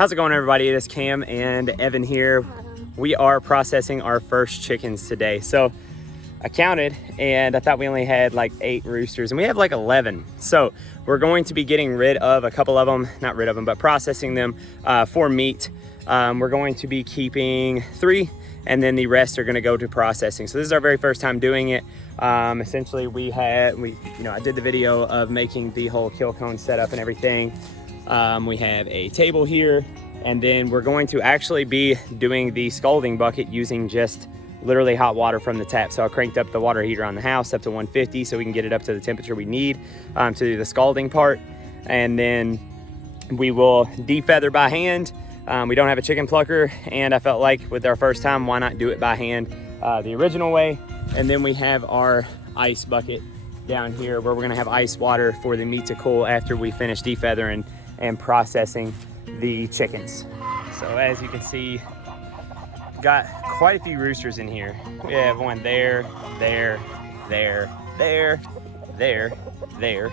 How's it going, everybody? It is Cam and Evan here. We are processing our first chickens today. So I counted and I thought we only had like 8 roosters and we have like 11. So we're going to be getting rid of a couple of them, not rid of them, but processing them for meat. We're going to be keeping 3 and then the rest are gonna go to processing. So this is our very first time doing it. Essentially I did the video of making the whole kill cone setup and everything. We have a table here, and then we're going to actually be doing the scalding bucket using just literally hot water from the tap. So I cranked up the water heater on the house up to 150 so we can get it up to the temperature we need to do the scalding part. And then we will defeather by hand. We don't have a chicken plucker, and I felt like with our first time, why not do it by hand the original way. And then we have our ice bucket down here where we're gonna have ice water for the meat to cool after we finish defeathering and processing the chickens. So as you can see, got quite a few roosters in here. We have one there, there, there, there, there, there.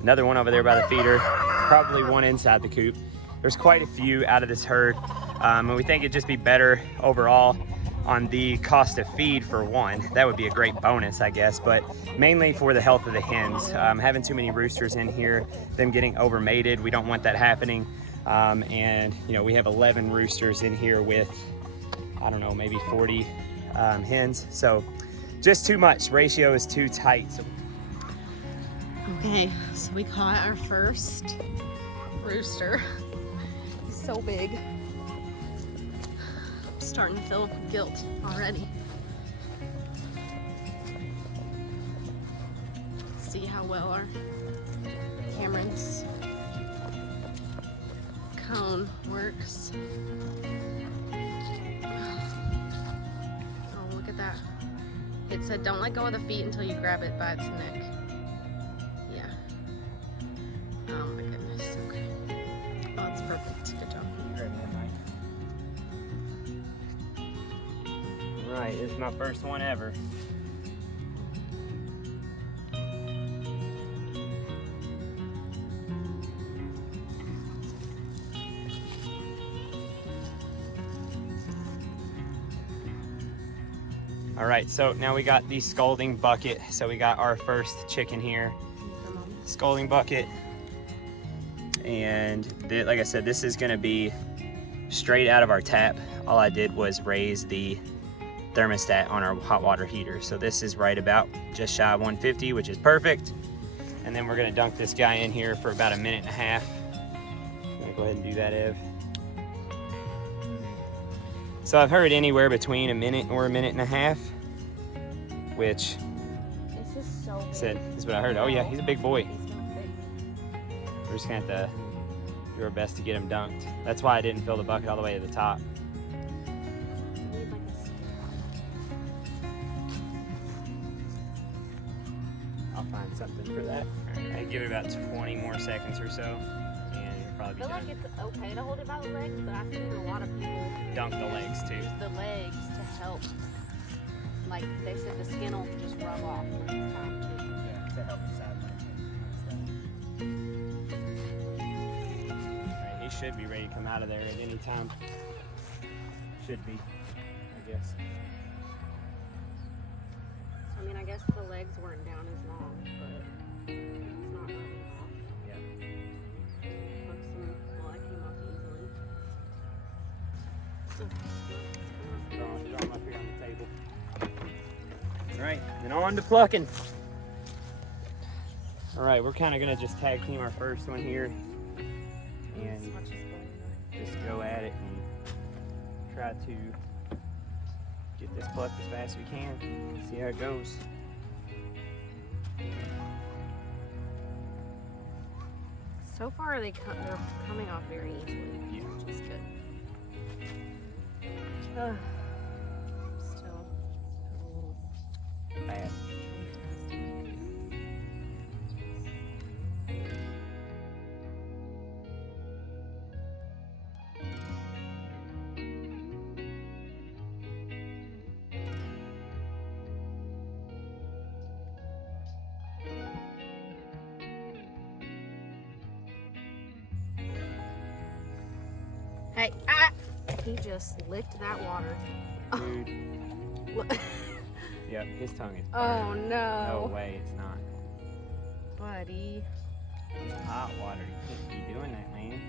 Another one over there by the feeder, probably one inside the coop. There's quite a few out of this herd, and we think it'd just be better overall on the cost of feed for one. That would be a great bonus, I guess, but mainly for the health of the hens. Having too many roosters in here, them getting over-mated, we don't want that happening. And we have 11 roosters in here with, I don't know, maybe 40 hens. So just too much, ratio is too tight. Okay, so we caught our first rooster. He's so big. I'm starting to feel guilt already. Let's see how well our Cameron's cone works. Oh, look at that. It said don't let go of the feet until you grab it by its neck. Yeah. Oh my goodness, okay. Oh, it's perfect, good job. Right, this is my first one ever. All right, so now we got the scalding bucket. So we got our first chicken here. Scalding bucket. And like I said, this is gonna be straight out of our tap. All I did was raise the thermostat on our hot water heater. So this is right about just shy of 150, which is perfect. And then we're gonna dunk this guy in here for about 1.5 minutes. I'm gonna go ahead and do that, Ev. So I've heard anywhere between 1 minute or 1.5 minutes, which This is so big. this is what I heard. Oh yeah, he's a big boy. We're just gonna have to do our best to get him dunked. That's why I didn't fill the bucket all the way to the top. I'll find something for that. I give it about 20 more seconds or so, and you'll probably be I feel done. like it's okay to hold it by the legs, but I've seen a lot of people Dunk the legs too. use the legs to help. Like they said, the skin will just rub off when it's time to. Yeah, to help the sideline. Alright, he should be ready to come out of there at any time. Should be, I guess. I mean, I guess the legs weren't down as long, but it's not rubbing off. Yeah. Looks well, that came off easily. Throw him up here on the table. Alright, then on to plucking. Alright, we're kind of going to just tag team our first one here. And just go at it and try to get this plucked as fast as we can. See how it goes. So far, they're coming off very easily, Yeah. which is good. Still a little Bad. Hey, he just licked that water. Dude. Yep, his tongue is Oh burned. no. No way, it's not. Buddy. It's hot water. You can't be doing that, man.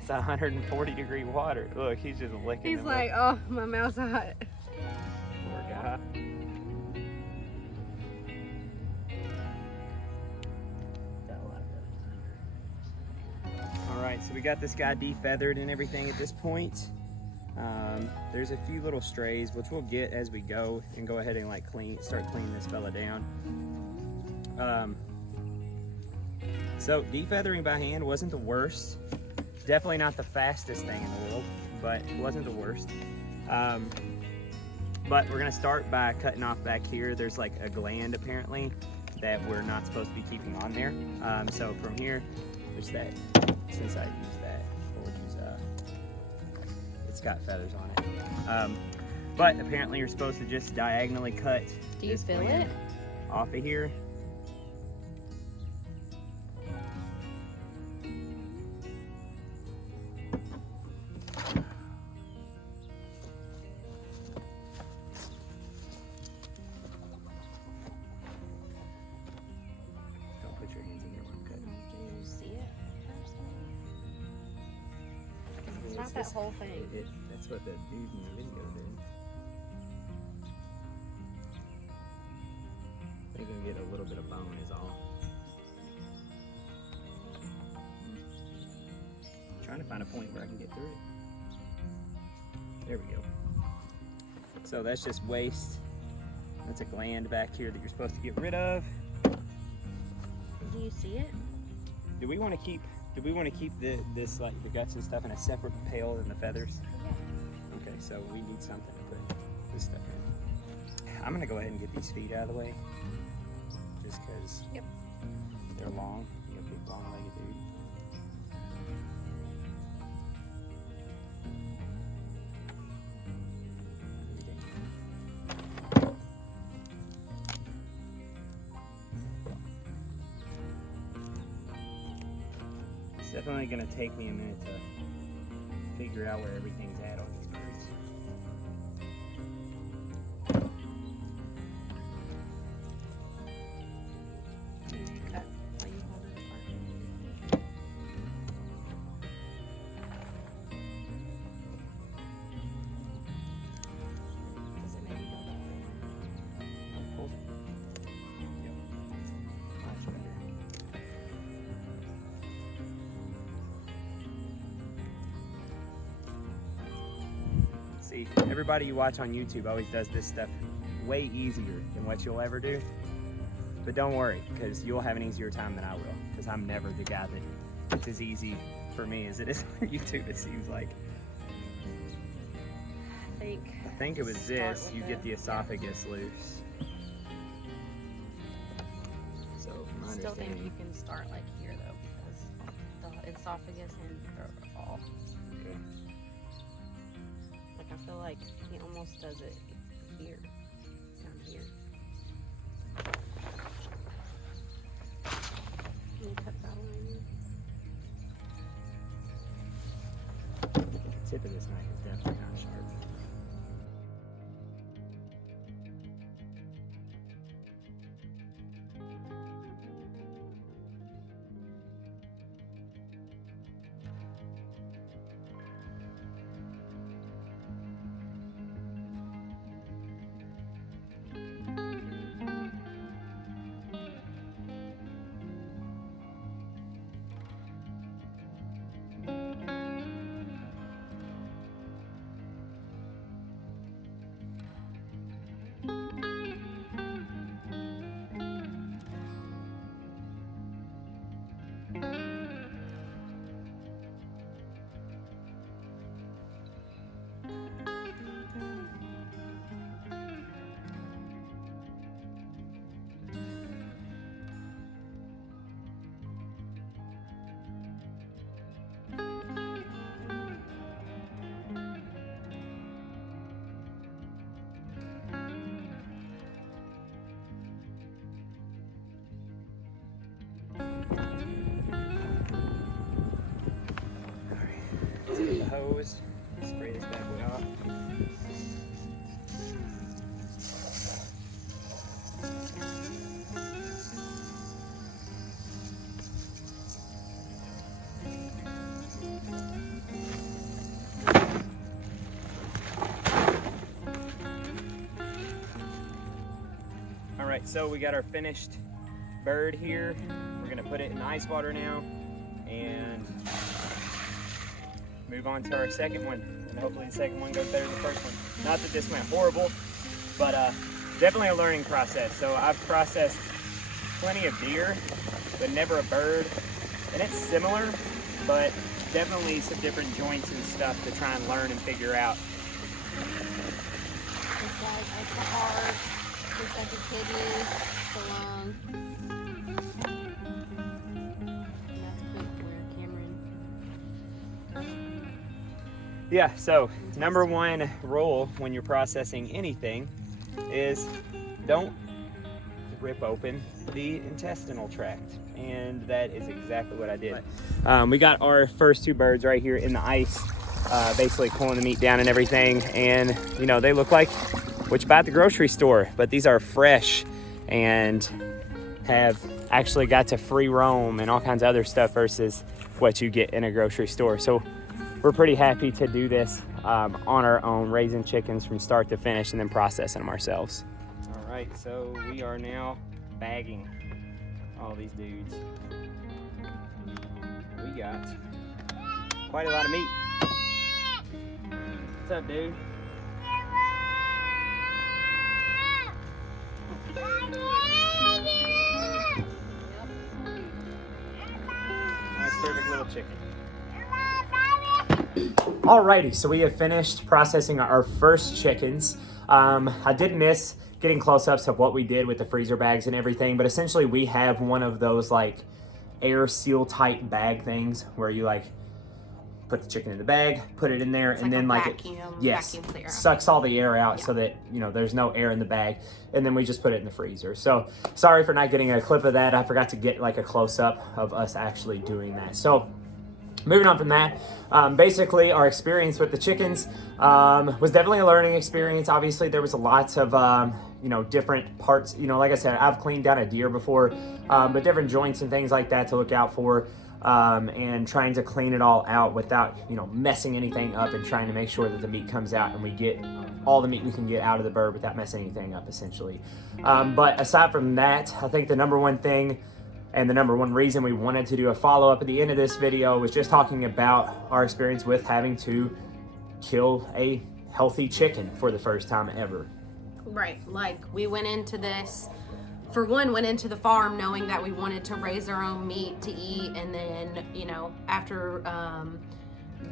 It's 140-degree water. Look, he's just licking. He's the like, oh, my mouth's hot. Poor guy. All right, so we got this guy defeathered and everything at this point. There's a few little strays, which we'll get as we go, and go ahead and like start cleaning this fella down. So defeathering by hand wasn't the worst. Definitely not the fastest thing in the world, but it wasn't the worst. But we're gonna start by cutting off back here. There's like a gland apparently that we're not supposed to be keeping on there. So from here, there's that. Since I use that, we'll use it's got feathers on it. But apparently you're supposed to just diagonally cut. Do you feel it? Off of here. Don't put your hands in here when I'm cutting. Do you see it? It's not that whole thing. That's what the dude in the video did. I think we'll get a little bit of bone is all. I'm trying to find a point where I can get through it. There we go. So that's just waste. That's a gland back here that you're supposed to get rid of. Do you see it? Do we want to keep this like the guts and stuff in a separate pail than the feathers? Yeah. Okay, so we need something to put this stuff in. I'm gonna go ahead and get these feet out of the way, just because they're long. You know, big long-legged dude. It's definitely gonna take me a minute to figure out where everything's at on these birds. Cut while you hold it apart. Does it maybe go that way? Hold it. Yep. Much better. See, everybody you watch on YouTube always does this stuff way easier than what you'll ever do. But don't worry, because you'll have an easier time than I will, because I'm never the guy that it's as easy for me as it is on YouTube, it seems like. I think it was this, you get the esophagus loose. So from my still think understanding, you can start like here though, because the esophagus and throat are all. okay. Like I feel like he almost does it here, down here. Can you cut that one? The tip of this knife is definitely not sharp. hose, spray this bad boy off. All right, so we got our finished bird here. We're gonna put it in ice water now and move on to our second one. And hopefully the second one goes better than the first one. Not that this went horrible, but definitely a learning process. So I've processed plenty of deer, but never a bird. And it's similar, but definitely some different joints and stuff to try and learn and figure out. It's like the heart, it's like the kidney, the lung. That's quick for Cameron. Yeah, so number one rule when you're processing anything is don't rip open the intestinal tract. And that is exactly what I did. We got our first two birds right here in the ice, basically pulling the meat down and everything. And you know, they look like what you buy at the grocery store, but these are fresh and have actually got to free roam and all kinds of other stuff versus what you get in a grocery store. So we're pretty happy to do this on our own, raising chickens from start to finish and then processing them ourselves. All right, so we are now bagging all these dudes. We got quite a lot of meat. What's up, dude? Nice, perfect little chicken. Alrighty, so we have finished processing our first chickens. I did miss getting close-ups of what we did with the freezer bags and everything, but essentially we have one of those like air seal type bag things where you like put the chicken in the bag, put it in there, It's and like then a like vacuum, yes, vacuums the air out. sucks all the air out, Yeah. so that you know there's no air in the bag, and then we just put it in the freezer. So sorry for not getting a clip of that. I forgot to get like a close-up of us actually doing that. So moving on from that, basically our experience with the chickens was definitely a learning experience. Obviously there was lots of you know, different parts. You know, like I said, I've cleaned down a deer before, but different joints and things like that to look out for, and trying to clean it all out without, you know, messing anything up, and trying to make sure that the meat comes out and we get all the meat we can get out of the bird without messing anything up, essentially. But aside from that, I think the number one thing and the number one reason we wanted to do a follow-up at the end of this video was just talking about our experience with having to kill a healthy chicken for the first time ever. Right, like we went into this, for one, went into the farm knowing that we wanted to raise our own meat to eat, and then, you know, after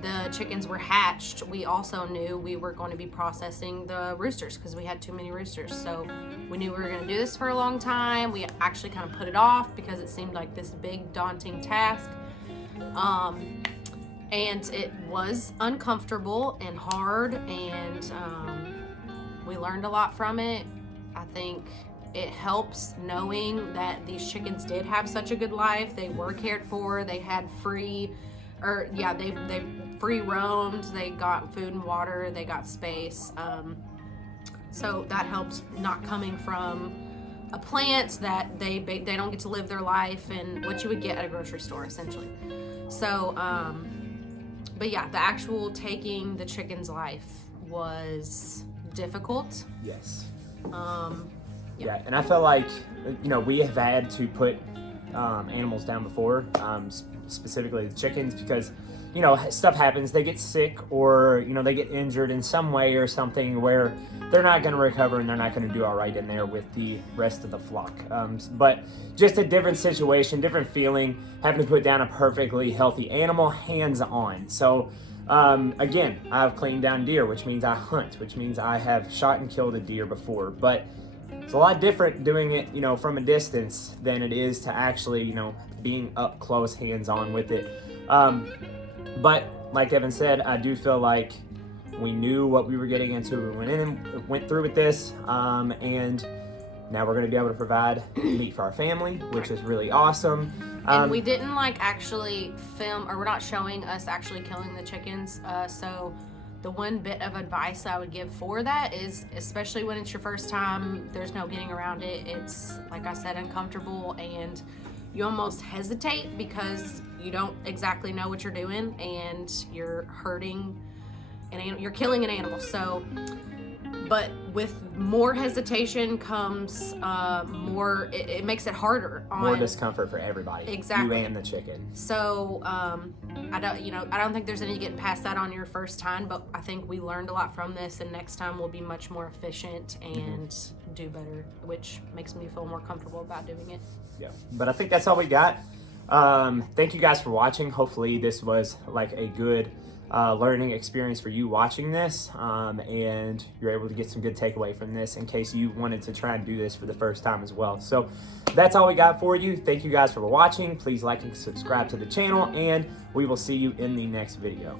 the chickens were hatched, we also knew we were going to be processing the roosters because we had too many roosters. So we knew we were going to do this for a long time. We actually kind of put it off because it seemed like this big daunting task. And it was uncomfortable and hard, and we learned a lot from it. I think it helps knowing that these chickens did have such a good life. They were cared for. They had they free roamed. They got food and water. They got space. So that helps, not coming from a plant that they don't get to live their life and what you would get at a grocery store, essentially. So, but yeah, the actual taking the chicken's life was difficult. Yes. Yeah, and I felt like, you know, we have had to put animals down before, specifically the chickens, because, you know, stuff happens. They get sick, or, you know, they get injured in some way or something where they're not going to recover and they're not going to do all right in there with the rest of the flock. But just a different situation, different feeling, having to put down a perfectly healthy animal hands-on. So again, I've cleaned down deer, which means I hunt, which means I have shot and killed a deer before, but it's a lot different doing it, you know, from a distance than it is to actually, you know, being up close, hands-on with it. But like Evan said, I do feel like we knew what we were getting into. We went through with this, and now we're going to be able to provide meat for our family, which is really awesome. And we didn't like actually film, or we're not showing us actually killing the chickens. So the one bit of advice I would give for that is, especially when it's your first time, there's no getting around it. It's, like I said, uncomfortable, and you almost hesitate because you don't exactly know what you're doing, and you're hurting an animal, you're killing an animal. So, but with more hesitation comes more, it makes it harder on more discomfort for everybody. Exactly. You and the chicken. So I don't think there's any getting past that on your first time, but I think we learned a lot from this, and next time we'll be much more efficient and do better, which makes me feel more comfortable about doing it. Yeah, but I think that's all we got. Thank you guys for watching. Hopefully this was like a good learning experience for you watching this, and you're able to get some good takeaway from this in case you wanted to try and do this for the first time as well. So that's all we got for you. Thank you guys for watching. Please like and subscribe to the channel, and we will see you in the next video.